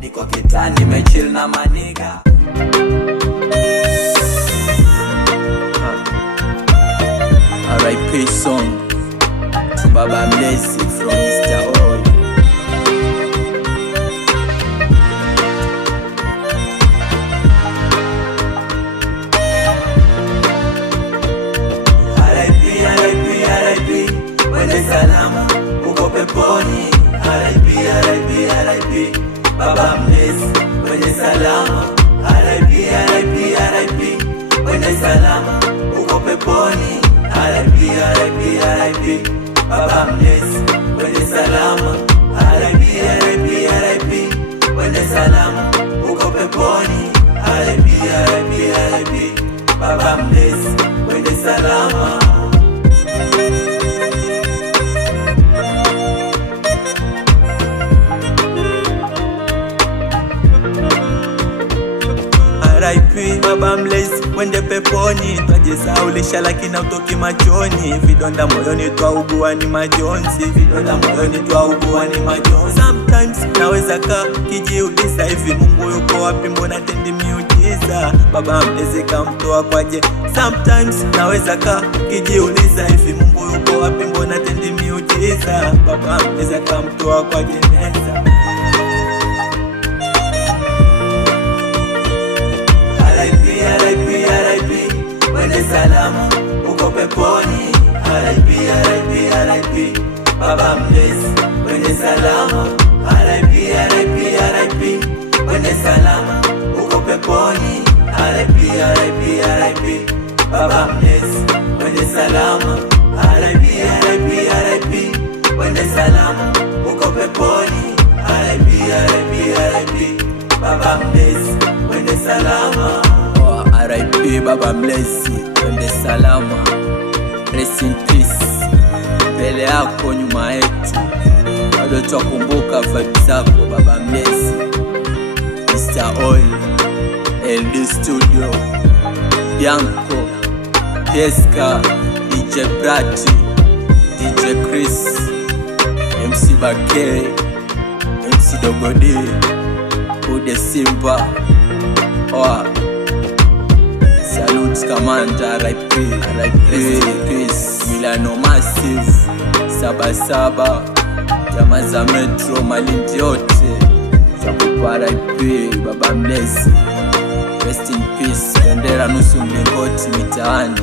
niko kitani nimechill na maniga. RIP song to Baba Mlezi from Mr. Oil. RIP, wende salama uko peponi. RIP, Baba Mlezi wende salama. RIP, wende salama uko peponi. RIP, Baba Mlezi wende salama. RIP, wende salama uko peponi. RIP, Baba Mlezi wende salama. RIP Baba Mlezi wende peponi. Twajisaulisha lakini hautoki machoni. Vidonda moyoni twaugua ni majonzi. Sometimes naweza kijiuliza, hivi Mungu yuko wapi, mbona tendi miujiza? Baba Mlezi kamtoa kwaje? Sometimes naweza kijiuliza, hivi Mungu yuko wapi, mbona tendi miujiza? Baba Mlezi kamtoa kwaje neza? RIP, wende salama uko peponi. RIP, Baba Mlezi wende salama. RIP, wende salama uko peponi. RIP, Baba Mlezi wende salama. RIP, wende salama uko peponi. RIP, Baba Mlezi wende salama. RIP Baba Mlezi wende salama. Rest in peace. Mbele yako nyuma yetu, bado twakumbuka vibe zako Baba Mlezi. Mr. Oil, LD Studio, Bianco, Deska, DJ Brati, DJ Chris, MC Bakay, MC Dogodi, Ude Simba. Salute Kamanda. RIP, peace. Milano Massive, Sabasaba, jamaa za Metro, Malindi yote chakupa. RIP Baba Mlezi, rest in peace. Bendera nusu mlingoti mitaani.